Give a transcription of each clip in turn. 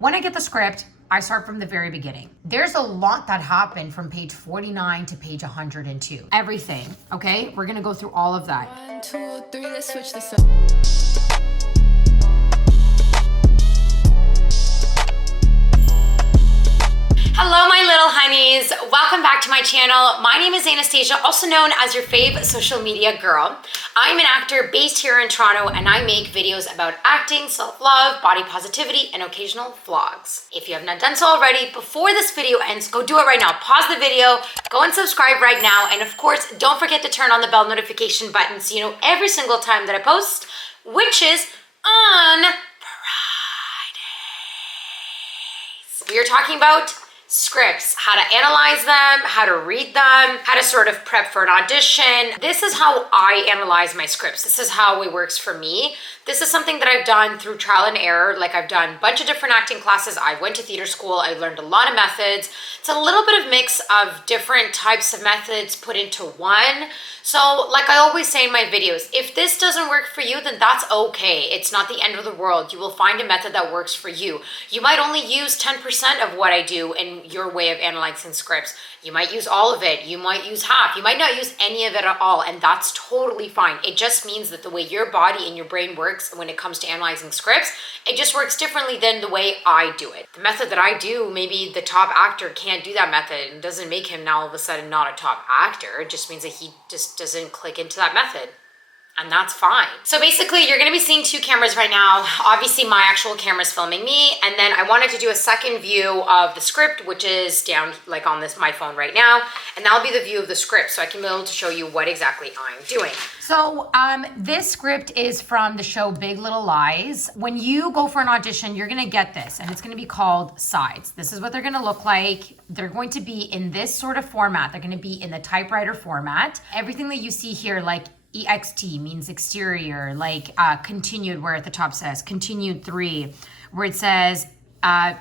When I get the script, I start from the very beginning. There's a lot that happened from page 49 to page 102. Everything, okay? We're gonna go through all of that. 1, 2, 3, let's switch this up. Hello, my little honeys. Welcome back to my channel. My name is Anastasia, also known as your fave social media girl. I'm an actor based here in Toronto, and I make videos about acting, self-love, body positivity, and occasional vlogs. If you have not done so already, before this video ends, go do it right now. Pause the video, go and subscribe right now, and of course, don't forget to turn on the bell notification button so you know every single time that I post, which is on Fridays. We are talking about scripts, how to analyze them, how to read them, how to sort of prep for an audition. This is how I analyze my scripts. This is how it works for me. This is something that I've done through trial and error. Like, I've done a bunch of different acting classes. I went to theater school. I learned a lot of methods. It's a little bit of mix of different types of methods put into one. So like I always say in my videos, if this doesn't work for you, then that's okay. It's not the end of the world. You will find a method that works for you. You might only use 10% of what I do in your way of analyzing scripts. You might use all of it. You might use half. You might not use any of it at all, and that's totally fine. It just means that the way your body and your brain works when it comes to analyzing scripts, it just works differently than the way I do it. The method that I do, maybe the top actor can't do that method, and doesn't make him now all of a sudden not a top actor. It just means that he just doesn't click into that method. And that's fine. So basically, you're gonna be seeing two cameras right now. Obviously, my actual camera's filming me, and then I wanted to do a second view of the script, which is down like on my phone right now, and that'll be the view of the script, so I can be able to show you what exactly I'm doing. So this script is from the show Big Little Lies. When you go for an audition, you're gonna get this, and it's gonna be called sides. This is what they're gonna look like. They're going to be in this sort of format. They're gonna be in the typewriter format. Everything that you see here, like EXT means exterior, like continued, where at the top says continued 3, where it says a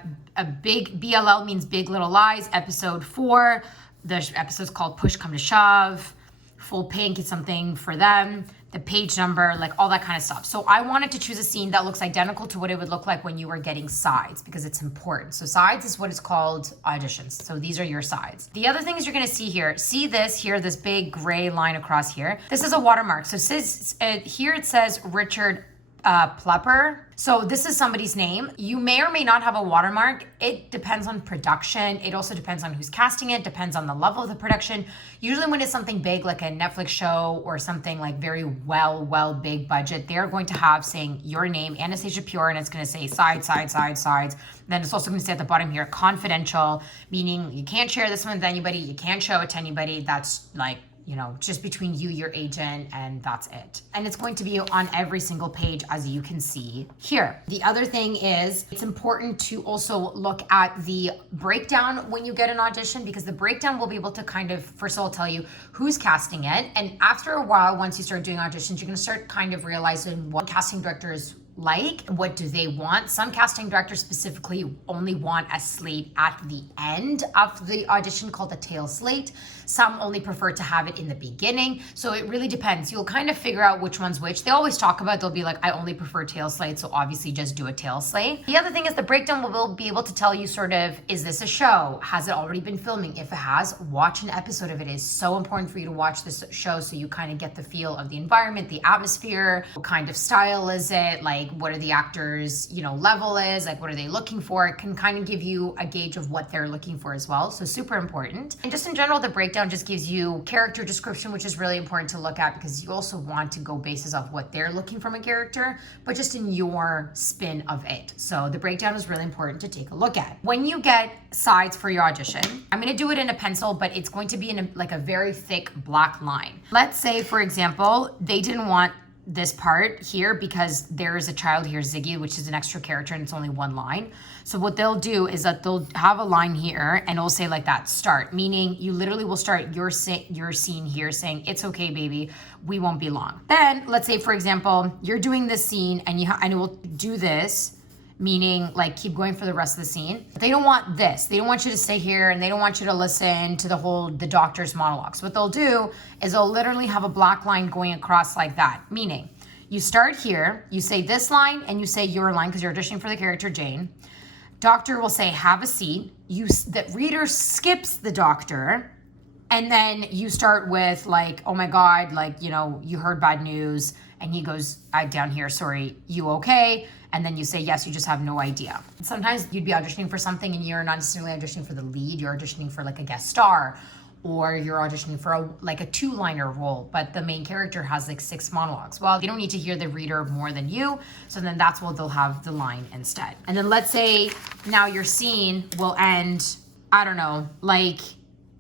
big BLL means Big Little Lies, episode 4. The episode's called Push Come to Shove. Full pink is something for them. The page number, like all that kind of stuff. So I wanted to choose a scene that looks identical to what it would look like when you were getting sides, because it's important. So sides is what is called auditions. So these are your sides. The other thing is you're gonna see here, this big gray line across here. This is a watermark. So here it says Richard Plepper. So this is somebody's name. You may or may not have a watermark. It depends on production. It also depends on who's casting it, depends on the level of the production. Usually when it's something big like a Netflix show or something like very well big budget, they're going to have saying your name, Anastasia Pure, and it's going to say sides. Then it's also going to say at the bottom here, confidential, meaning you can't share this one with anybody. You can't show it to anybody. That's like, you know, just between you, your agent, and that's it. And it's going to be on every single page, as you can see here. The other thing is, it's important to also look at the breakdown when you get an audition, because the breakdown will be able to kind of, first of all, tell you who's casting it. And after a while, once you start doing auditions, you're gonna start kind of realizing what casting directors like, what do they want. Some casting directors specifically only want a slate at the end of the audition called a tail slate. Some only prefer to have it in the beginning. So it really depends. You'll kind of figure out which one's which. They always talk about, they'll be like, I only prefer tail slate, so obviously just do a tail slate. The other thing is the breakdown will be able to tell you sort of, is this a show? Has it already been filming? If it has, watch an episode of it. It is so important for you to watch this show so you kind of get the feel of the environment, the atmosphere, what kind of style is it, like what are the actors, you know, level is, like what are they looking for? It can kind of give you a gauge of what they're looking for as well. So super important. And just in general, the breakdown just gives you character description, which is really important to look at because you also want to go basis of what they're looking from a character, but just in your spin of it. So the breakdown is really important to take a look at. When you get sides for your audition, I'm going to do it in a pencil, but it's going to be in like a very thick black line. Let's say, for example, they didn't want this part here because there is a child here, Ziggy, which is an extra character and it's only one line. So what they'll do is that they'll have a line here and it'll say like that, start, meaning you literally will start your scene here saying, it's okay, baby, we won't be long. Then let's say, for example, you're doing this scene and it will do this, meaning like keep going for the rest of the scene. They don't want this. They don't want you to stay here and they don't want you to listen to the doctor's monologues. What they'll do is they'll literally have a black line going across like that, meaning you start here, you say this line and you say your line because you're auditioning for the character Jane. Doctor will say, have a seat. The reader skips the doctor. And then you start with like, oh my God, like, you know, you heard bad news. And he goes, down here, sorry, you okay? And then you say, yes, you just have no idea. Sometimes you'd be auditioning for something and you're not necessarily auditioning for the lead, you're auditioning for like a guest star, or you're auditioning for a two-liner role, but the main character has like 6 monologues. Well, you don't need to hear the reader more than you, so then that's what they'll have the line instead. And then let's say now your scene will end, I don't know, like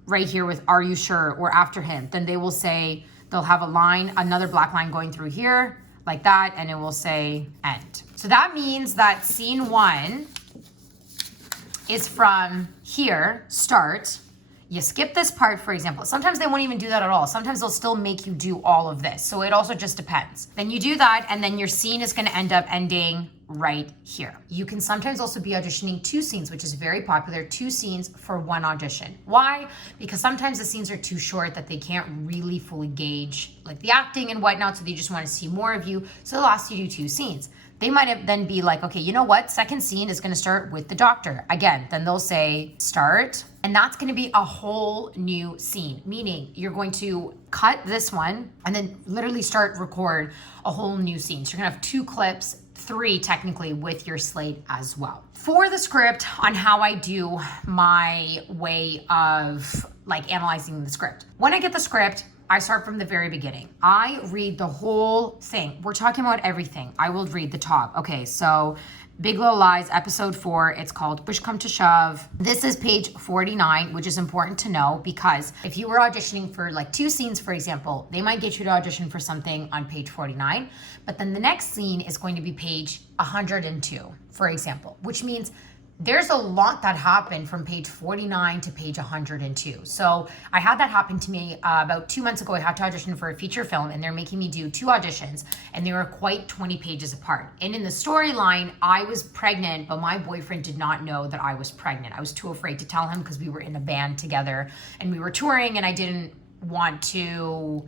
right here with are you sure, or after him. Then they will say, they'll have a line, another black line going through here, like that, and it will say end. So that means that scene 1 is from here, start. You skip this part, for example. Sometimes they won't even do that at all. Sometimes they'll still make you do all of this. So it also just depends. Then you do that, and then your scene is gonna end up ending right here. You can sometimes also be auditioning 2 scenes, which is very popular, 2 scenes for 1 audition. Why? Because sometimes the scenes are too short that they can't really fully gauge like the acting and whatnot, so they just wanna see more of you, so they'll ask you to do 2 scenes. They might have then be like, okay, you know what? Second scene is gonna start with the doctor. Again, then they'll say start, and that's gonna be a whole new scene, meaning you're going to cut this one and then literally start record a whole new scene. So you're gonna have 2 clips, 3 technically with your slate as well. For the script, on how I do my way of like analyzing the script. When I get the script, I start from the very beginning. I read the whole thing. We're talking about everything. I will read the top. Okay, so Big Little Lies, episode 4, it's called Push Come to Shove. This is page 49, which is important to know because if you were auditioning for like 2 scenes, for example, they might get you to audition for something on page 49, but then the next scene is going to be page 102, for example, which means there's a lot that happened from page 49 to page 102. So I had that happen to me about 2 months ago. I had to audition for a feature film and they're making me do 2 auditions and they were quite 20 pages apart. And in the storyline, I was pregnant, but my boyfriend did not know that I was pregnant. I was too afraid to tell him because we were in a band together and we were touring and I didn't want to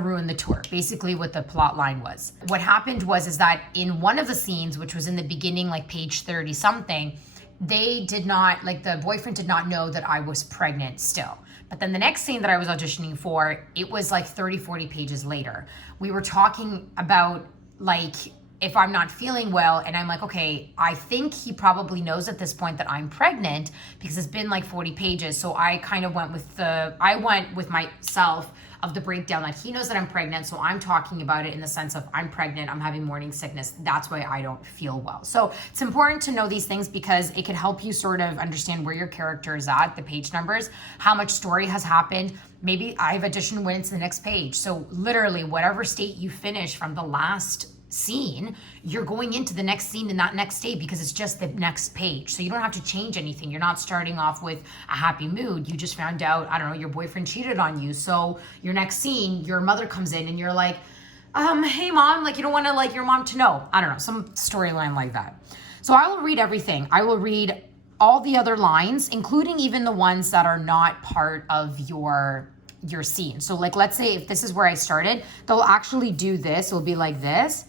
ruin the tour, basically what the plot line was. What happened was that in one of the scenes, which was in the beginning, like page 30 something, they did not, like the boyfriend did not know that I was pregnant still. But then the next scene that I was auditioning for, it was like 30, 40 pages later. We were talking about like, if I'm not feeling well, and I'm like, okay, I think he probably knows at this point that I'm pregnant because it's been like 40 pages. So I kind of went with myself of the breakdown that he knows that I'm pregnant. So I'm talking about it in the sense of I'm pregnant, I'm having morning sickness. That's why I don't feel well. So it's important to know these things because it can help you sort of understand where your character is at, the page numbers, how much story has happened. Maybe I've auditioned when it's the next page. So literally whatever state you finish from the last scene, you're going into the next scene in that next state because it's just the next page. So you don't have to change anything. You're not starting off with a happy mood. You just found out, I don't know, your boyfriend cheated on you. So your next scene, your mother comes in and you're like, hey mom, like you don't want to like your mom to know. I don't know, some storyline like that. So I will read everything. I will read all the other lines, including even the ones that are not part of your scene. So like, let's say if this is where I started, they'll actually do this. It'll be like this.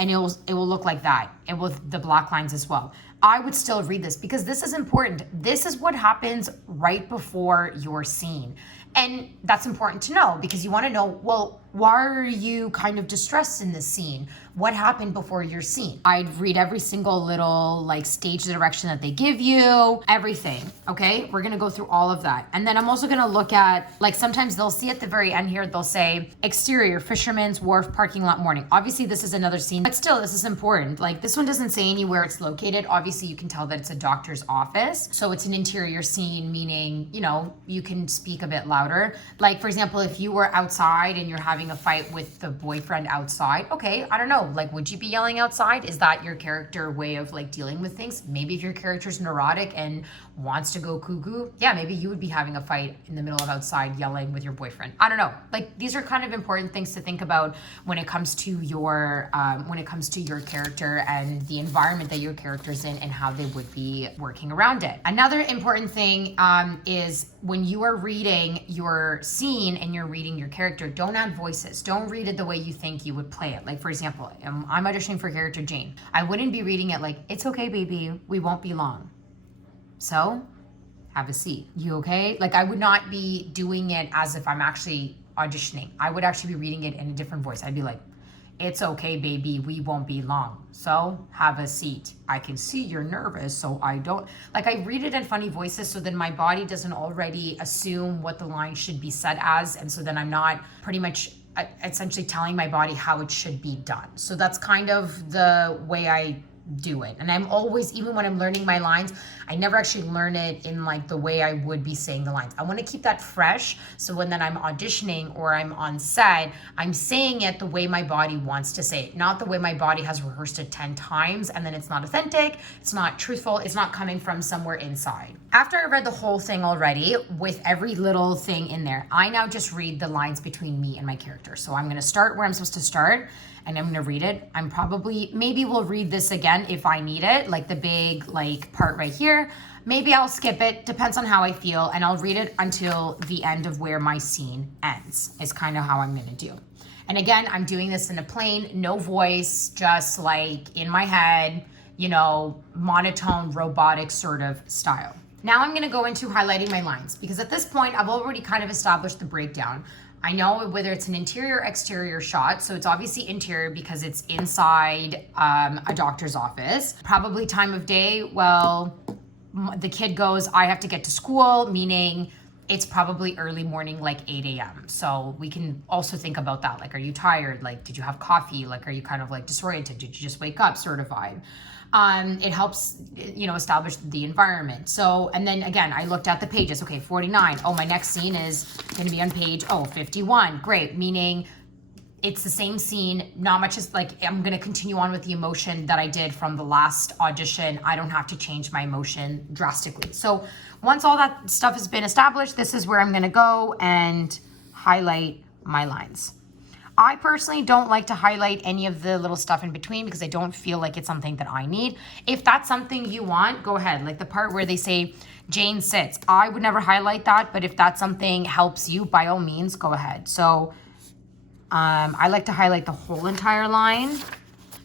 And it will look like that, and with the black lines as well. I would still read this because this is important. This is what happens right before your scene. And that's important to know because you want to know, well, why are you kind of distressed in this scene? What happened before your scene? I'd read every single little like stage direction that they give you, everything, okay? We're gonna go through all of that. And then I'm also gonna look at, like sometimes they'll see at the very end here, they'll say exterior, Fisherman's Wharf, parking lot, morning. Obviously this is another scene, but still this is important. Like this one doesn't say anywhere it's located. Obviously you can tell that it's a doctor's office. So it's an interior scene, meaning, you know, you can speak a bit louder. Like for example, if you were outside and you're having a fight with the boyfriend outside, okay, I don't know, like would you be yelling outside? Is that your character way of like dealing with things? Maybe if your character's neurotic and wants to go cuckoo, yeah, maybe you would be having a fight in the middle of outside yelling with your boyfriend. I don't know. Like these are kind of important things to think about when it comes to your character and the environment that your character's in and how they would be working around it. Another important thing is when you are reading, your scene and you're reading your character, don't add voices. Don't read it the way you think you would play it. Like, for example, I'm auditioning for character Jane. I wouldn't be reading it like, it's okay, baby, we won't be long. So, have a seat. You okay? Like, I would not be doing it as if I'm actually auditioning. I would actually be reading it in a different voice. I'd be like, it's okay, baby, we won't be long. So have a seat. I can see you're nervous, so I don't, like, I read it in funny voices so then my body doesn't already assume what the line should be said as. And so then I'm not pretty much essentially telling my body how it should be done. So that's kind of the way I do it. And I'm always, even when I'm learning my lines, I never actually learn it in like the way I would be saying the lines. I want to keep that fresh, so when then I'm auditioning or I'm on set, I'm saying it the way my body wants to say it, not the way my body has rehearsed it 10 times and then it's not authentic, it's not truthful, it's not coming from somewhere inside. After I read the whole thing already with every little thing in there, I now just read the lines between me and my character. So I'm going to start where I'm supposed to start and I'm gonna read it. I'm probably, maybe we'll read this again if I need it, like the big like part right here. Maybe I'll skip it, depends on how I feel, and I'll read it until the end of where my scene ends, is kind of how I'm gonna do. And again, I'm doing this in a plane, no voice, just like in my head, you know, monotone, robotic sort of style. Now I'm gonna go into highlighting my lines, because at this point, I've already kind of established the breakdown. I know whether it's an interior or exterior shot, so it's obviously interior because it's inside a doctor's office. Probably time of day, well, the kid goes, I have to get to school, meaning it's probably early morning, like 8 a.m. So we can also think about that. Like, are you tired? Like, did you have coffee? Like, are you kind of like disoriented? Did you just wake up sort of vibe? It helps, you know, establish the environment. So, and then again, I looked at the pages. Okay, 49. Oh, my next scene is going to be on page, 51. Great. Meaning it's the same scene. Not much is like, I'm going to continue on with the emotion that I did from the last audition. I don't have to change my emotion drastically. So once all that stuff has been established, this is where I'm going to go and highlight my lines. I personally don't like to highlight any of the little stuff in between because I don't feel like it's something that I need. If that's something you want, go ahead. Like the part where they say Jane sits, I would never highlight that, but if that's something helps you, by all means, go ahead. So I like to highlight the whole entire line.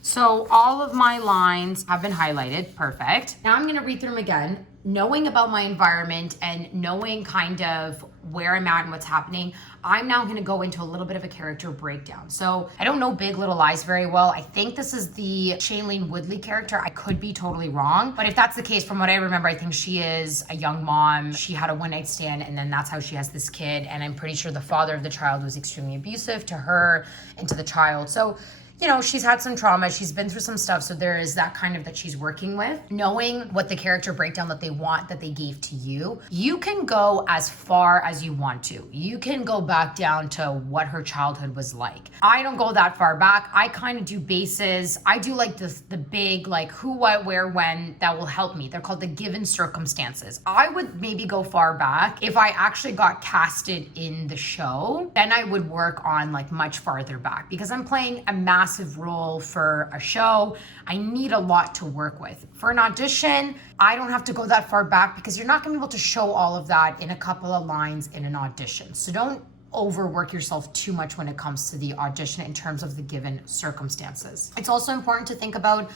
So all of my lines have been highlighted, perfect. Now I'm gonna read through them again, knowing about my environment and knowing kind of where I'm at and what's happening. I'm now gonna go into a little bit of a character breakdown. So I don't know Big Little Lies very well. I think this is the Shailene Woodley character. I could be totally wrong, but if that's the case, from what I remember, I think she is a young mom. She had a one-night stand and then that's how she has this kid. And I'm pretty sure the father of the child was extremely abusive to her and to the child. So, you know, she's had some trauma, she's been through some stuff, so there is that kind of that she's working with. Knowing what the character breakdown that they want, that they gave to you, you can go as far as you want to. You can go back down to what her childhood was like. I don't go that far back. I kind of do bases. I do like the big, like who, what, where, when, that will help me. They're called the given circumstances. I would maybe go far back. If I actually got casted in the show, then I would work on like much farther back because I'm playing a massive role for a show. I need a lot to work with. For an audition, I don't have to go that far back because you're not gonna be able to show all of that in a couple of lines in an audition. So don't overwork yourself too much when it comes to the audition in terms of the given circumstances. It's also important to think about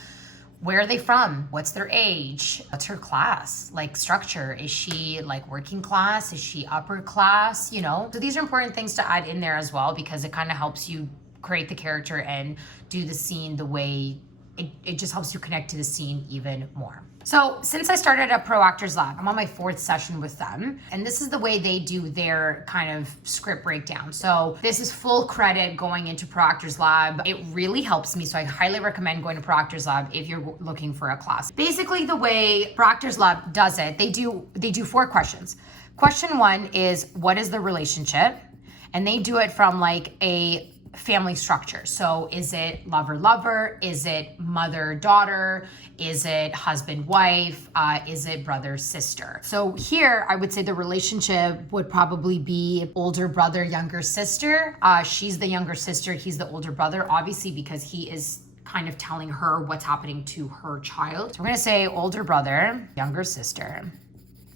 where are they from? What's their age? What's her class? Like structure? Is she like working class? Is she upper class? You know? So these are important things to add in there as well because it kind of helps you create the character and do the scene the way it just helps you connect to the scene even more. So since I started at Pro Actors Lab, I'm on my 4th session with them, and this is the way they do their kind of script breakdown. So this is full credit going into Pro Actors Lab. It really helps me, so I highly recommend going to Pro Actors Lab if you're looking for a class. Basically, the way Pro Actors Lab does it, they do 4 questions. Question 1 is, what is the relationship? And they do it from like a family structure. So is it lover-lover? Is it mother-daughter? Is it husband-wife? Is it brother-sister? So here, I would say the relationship would probably be older brother, younger sister. She's the younger sister, he's the older brother, obviously because he is kind of telling her what's happening to her child. So we're gonna say older brother, younger sister,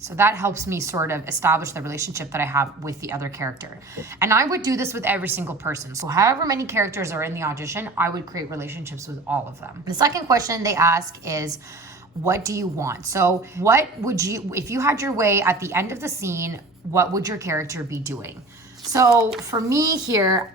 So that helps me sort of establish the relationship that I have with the other character. And I would do this with every single person. So however many characters are in the audition, I would create relationships with all of them. The second question they ask is, what do you want? So what would you, if you had your way at the end of the scene, what would your character be doing? So for me here,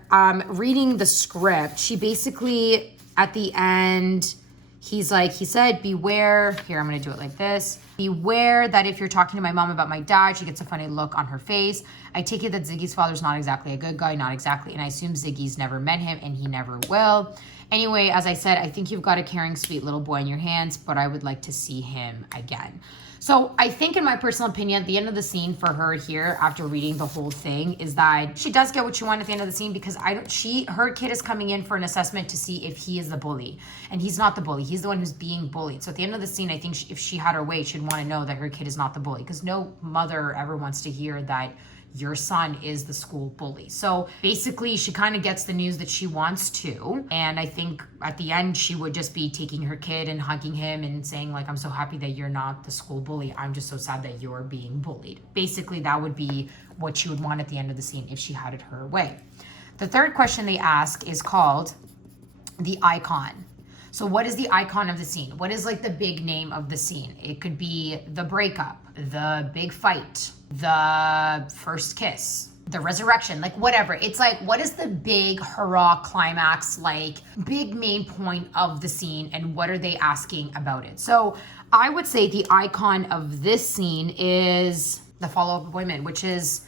reading the script, she basically, at the end, he said, beware, here, I'm gonna do it like this. Beware that if you're talking to my mom about my dad, she gets a funny look on her face. I take it that Ziggy's father's not exactly a good guy, not exactly, and I assume Ziggy's never met him and he never will. Anyway, as I said, I think you've got a caring, sweet little boy in your hands, but I would like to see him again. So I think, in my personal opinion, at the end of the scene for her here, after reading the whole thing, is that she does get what she wanted at the end of the scene, because her kid is coming in for an assessment to see if he is the bully, and he's not the bully. He's the one who's being bullied. So at the end of the scene, I think if she had her way, she'd want to know that her kid is not the bully, because no mother ever wants to hear that your son is the school bully. So basically, she kind of gets the news that she wants to. And I think at the end, she would just be taking her kid and hugging him and saying, like, I'm so happy that you're not the school bully. I'm just so sad that you're being bullied. Basically, that would be what she would want at the end of the scene if she had it her way. The third question they ask is called the icon. So what is the icon of the scene? What is like the big name of the scene? It could be the breakup, the big fight, the first kiss, the resurrection, like whatever. It's like, what is the big hurrah climax, like big main point of the scene, and what are they asking about it? So I would say the icon of this scene is the follow-up appointment, which is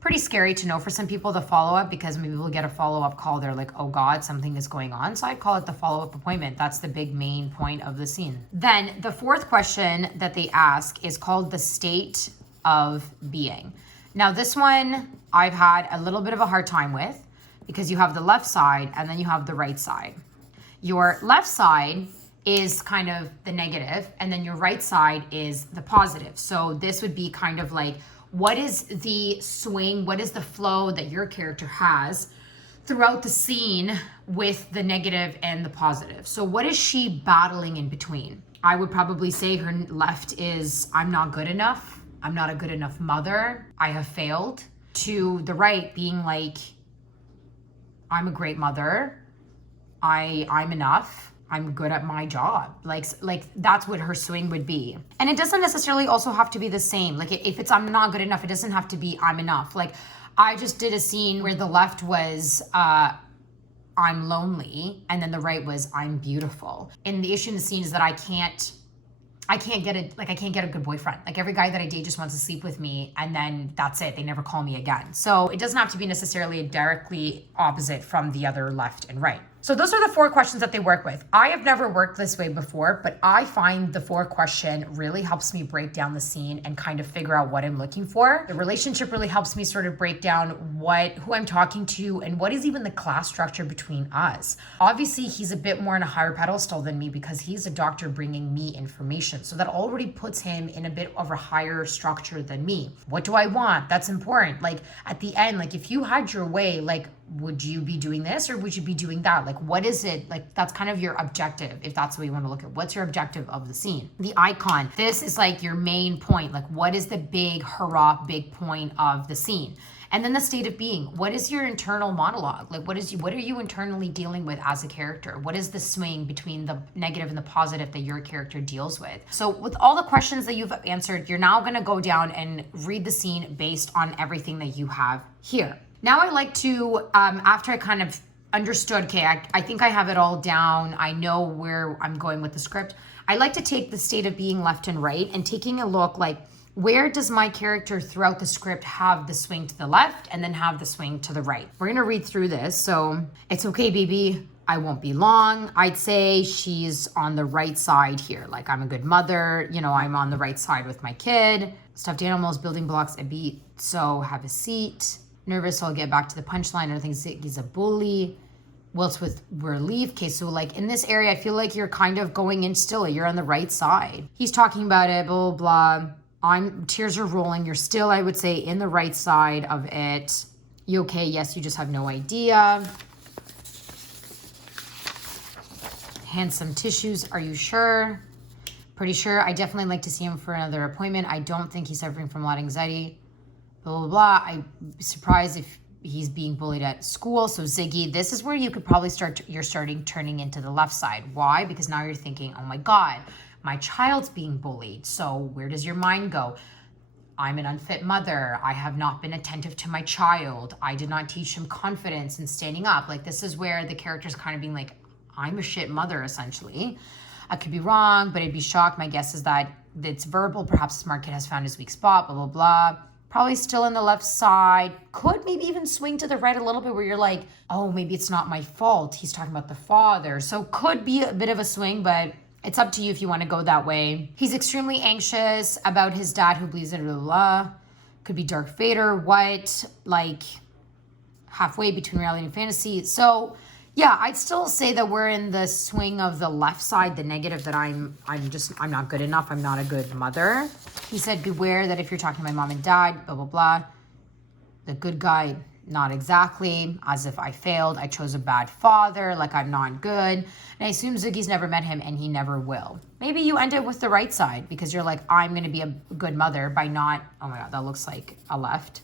pretty scary to know for some people, the follow-up, because maybe we'll get a follow-up call. They're like, oh God, something is going on. So I'd call it the follow-up appointment. That's the big main point of the scene. Then the fourth question that they ask is called the state of being. Now this one I've had a little bit of a hard time with, because you have the left side and then you have the right side. Your left side is kind of the negative, and then your right side is the positive. So this would be kind of like, what is the swing, what is the flow that your character has throughout the scene with the negative and the positive? So what is she battling in between? I would probably say her left is, I'm not good enough. I'm not a good enough mother. I have failed. To the right being like, I'm a great mother. I'm enough. I'm good at my job. Like that's what her swing would be. And it doesn't necessarily also have to be the same. Like if it's I'm not good enough, it doesn't have to be I'm enough. Like I just did a scene where the left was I'm lonely, and then the right was I'm beautiful. And the issue in the scene is that I can't get a good boyfriend. Like every guy that I date just wants to sleep with me, and then that's it. They never call me again. So it doesn't have to be necessarily directly opposite from the other left and right. So those are the 4 questions that they work with. I have never worked this way before, but I find the 4 question really helps me break down the scene and kind of figure out what I'm looking for. The relationship really helps me sort of break down who I'm talking to and what is even the class structure between us. Obviously, he's a bit more in a higher pedestal than me because he's a doctor bringing me information. So that already puts him in a bit of a higher structure than me. What do I want? That's important. Like at the end, like if you had your way, like, would you be doing this or would you be doing that? Like, what is it? Like, that's kind of your objective, if that's what you want to look at. What's your objective of the scene? The icon. This is like your main point. Like, what is the big hurrah, big point of the scene? And then the state of being. What is your internal monologue? Like, what are you internally dealing with as a character? What is the swing between the negative and the positive that your character deals with? So with all the questions that you've answered, you're now going to go down and read the scene based on everything that you have here. Now I like to, after I kind of understood, okay, I think I have it all down. I know where I'm going with the script. I like to take the state of being left and right and taking a look like, where does my character throughout the script have the swing to the left and then have the swing to the right? We're gonna read through this. So it's okay, baby. I won't be long. I'd say she's on the right side here. Like I'm a good mother. You know, I'm on the right side with my kid. Stuffed animals, building blocks, a beat. So have a seat. Nervous, so I'll get back to the punchline. I don't think Ziggy's a bully. Wilts with relief. Okay, so like in this area, I feel like you're kind of going in still. You're on the right side. He's talking about it, blah, blah, blah. Tears are rolling. You're still, I would say, in the right side of it. You okay? Yes, you just have no idea. Handsome tissues. Are you sure? Pretty sure I definitely like to see him for another appointment. I don't think he's suffering from a lot of anxiety. Blah, blah, blah. I'm surprised if he's being bullied at school. So Ziggy, this is where you could probably you're starting turning into the left side. Why? Because now you're thinking, oh my God, my child's being bullied. So where does your mind go? I'm an unfit mother. I have not been attentive to my child. I did not teach him confidence and standing up. Like, this is where the character's kind of being like, I'm a shit mother, essentially. I could be wrong, but I'd be shocked. My guess is that it's verbal. Perhaps the smart kid has found his weak spot, blah, blah, blah. Probably still in the left side. Could maybe even swing to the right a little bit where you're like, oh, maybe it's not my fault. He's talking about the father. So could be a bit of a swing, but it's up to you if you want to go that way. He's extremely anxious about his dad who believes in blah, blah, blah. Could be Darth Vader, what, like halfway between reality and fantasy. So yeah, I'd still say that we're in the swing of the left side, the negative that I'm not good enough. I'm not a good mother. He said, beware that if you're talking to my mom and dad, blah, blah, blah. The good guy, not exactly. As if I failed. I chose a bad father, like I'm not good. And I assume Ziggy's never met him and he never will. Maybe you end it with the right side because you're like, I'm going to be a good mother by not, oh my God, that looks like a left.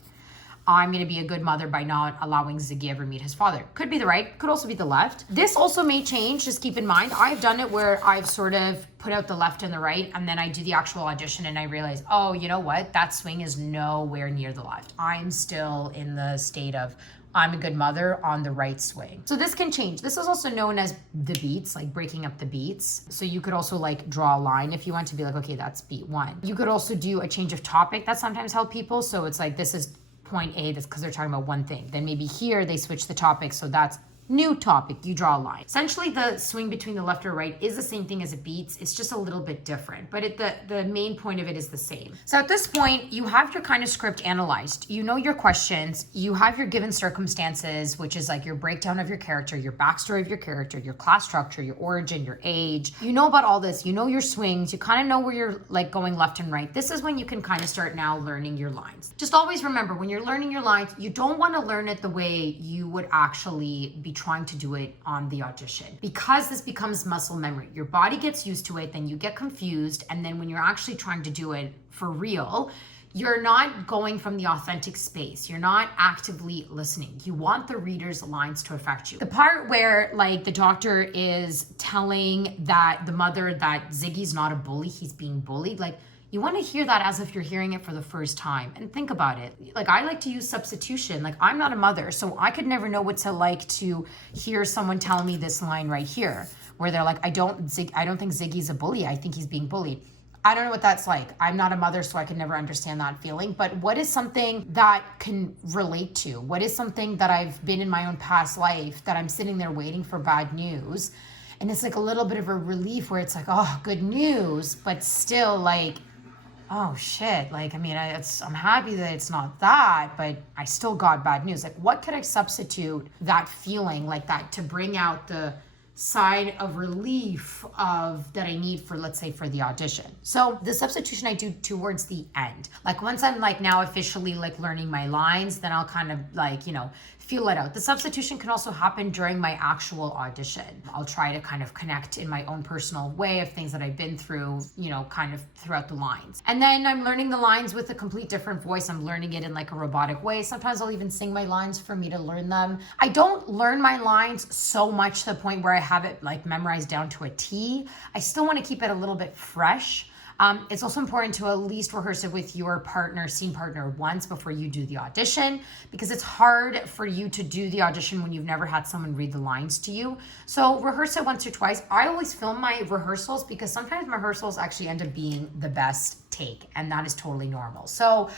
I'm going to be a good mother by not allowing Ziggy ever meet his father. Could be the right, could also be the left. This also may change, just keep in mind. I've done it where I've sort of put out the left and the right, and then I do the actual audition and I realize, oh, you know what? That swing is nowhere near the left. I'm still in the state of, I'm a good mother on the right swing. So this can change. This is also known as the beats, like breaking up the beats. So you could also like draw a line if you want to be like, okay, that's beat 1. You could also do a change of topic. That sometimes help people. So it's like, this is point A, that's because they're talking about one thing. Then maybe here they switch the topic, so that's new topic, you draw a line. Essentially, the swing between the left or right is the same thing as it beats. It's just a little bit different, but the main point of it is the same. So at this point, you have your kind of script analyzed. You know your questions. You have your given circumstances, which is like your breakdown of your character, your backstory of your character, your class structure, your origin, your age. You know about all this. You know your swings. You kind of know where you're like going left and right. This is when you can kind of start now learning your lines. Just always remember, when you're learning your lines, you don't want to learn it the way you would actually be trying to do it on the audition, because this becomes muscle memory. Your body gets used to it, then you get confused, and then when you're actually trying to do it for real, you're not going from the authentic space. You're not actively listening. You want the reader's lines to affect you. The part where like the doctor is telling that the mother that Ziggy's not a bully, he's being bullied, like you want to hear that as if you're hearing it for the first time. And think about it. Like, I like to use substitution. Like, I'm not a mother, so I could never know what to like to hear someone tell me this line right here, where they're like, I don't think Ziggy's a bully. I think he's being bullied. I don't know what that's like. I'm not a mother, so I can never understand that feeling. But what is something that can relate to? What is something that I've been in my own past life that I'm sitting there waiting for bad news? And it's like a little bit of a relief where it's like, oh, good news, but still like, oh shit, like, I mean, I'm happy that it's not that, but I still got bad news. Like, what could I substitute that feeling like that to bring out the side of relief of that I need for, let's say, for the audition? So the substitution I do towards the end. Like, once I'm like now officially like learning my lines, then I'll kind of like, you know, feel it out. The substitution can also happen during my actual audition. I'll try to kind of connect in my own personal way of things that I've been through, you know, kind of throughout the lines. And then I'm learning the lines with a complete different voice. I'm learning it in like a robotic way. Sometimes I'll even sing my lines for me to learn them. I don't learn my lines so much to the point where I have it like memorized down to a T. I still want to keep it a little bit fresh. It's also important to at least rehearse it with your partner, scene partner, once before you do the audition, because it's hard for you to do the audition when you've never had someone read the lines to you. So rehearse it once or twice. I always film my rehearsals because sometimes my rehearsals actually end up being the best take, and that is totally normal. So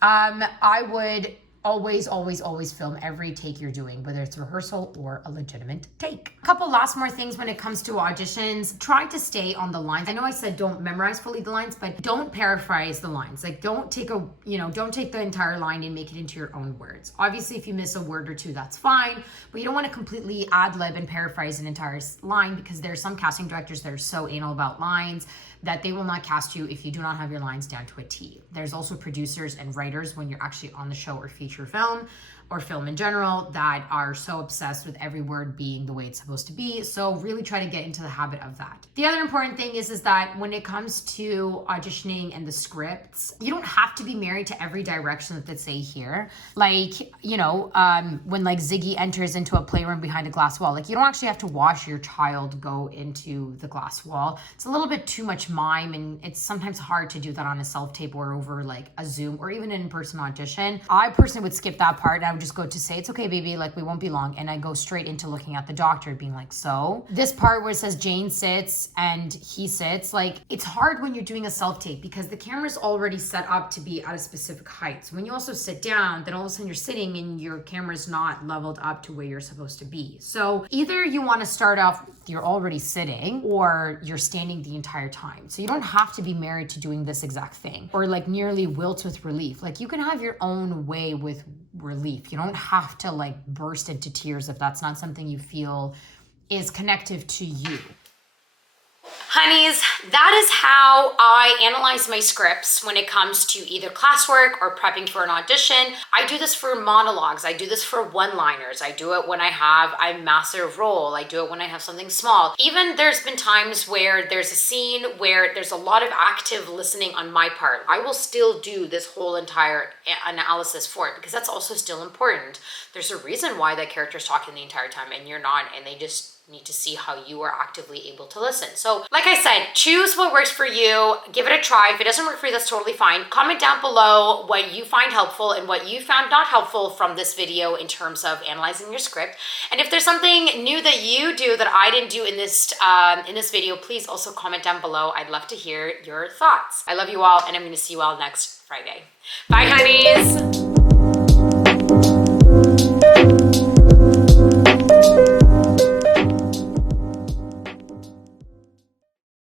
I would always film every take you're doing, whether it's rehearsal or a legitimate take. A couple last more things when it comes to auditions. Try to stay on the lines. I know I said don't memorize fully the lines, but don't paraphrase the lines. Like, don't take the entire line and make it into your own words. Obviously, if you miss a word or two, that's fine, but you don't want to completely ad-lib and paraphrase an entire line, because there's some casting directors that are so anal about lines that they will not cast you if you do not have your lines down to a T. There's also producers and writers when you're actually on the show or feature film. or film in general that are so obsessed with every word being the way it's supposed to be. So really try to get into the habit of that. The other important thing is that when it comes to auditioning and the scripts, you don't have to be married to every direction that they say here. Like, you know, when like Ziggy enters into a playroom behind a glass wall, like you don't actually have to watch your child go into the glass wall. It's a little bit too much mime, and it's sometimes hard to do that on a self-tape or over like a Zoom or even an in-person audition. I personally would skip that part and I would just go to say, it's okay, baby, like we won't be long. And I go straight into looking at the doctor being like, so this part where it says Jane sits and he sits, like it's hard when you're doing a self-tape because the camera's already set up to be at a specific height. So when you also sit down, then all of a sudden you're sitting and your camera's not leveled up to where you're supposed to be. So either you want to start off, you're already sitting, or you're standing the entire time. So you don't have to be married to doing this exact thing or like nearly wilt with relief. Like you can have your own way with relief. You don't have to like burst into tears if that's not something you feel is connective to you. Honeys, that is how I analyze my scripts when it comes to either classwork or prepping for an audition. I do this for monologues. I do this for one-liners. I do it when I have a massive role. I do it when I have something small. Even there's been times where there's a scene where there's a lot of active listening on my part. I will still do this whole entire analysis for it because that's also still important. There's a reason why that character's talking the entire time and you're not, and they just need to see how you are actively able to listen. So like I said, choose what works for you, give it a try. If it doesn't work for you, that's totally fine. Comment down below what you find helpful and what you found not helpful from this video in terms of analyzing your script. And if there's something new that you do that I didn't do in this video, please also comment down below. I'd love to hear your thoughts. I love you all, and I'm gonna see you all next Friday. Bye, honeys.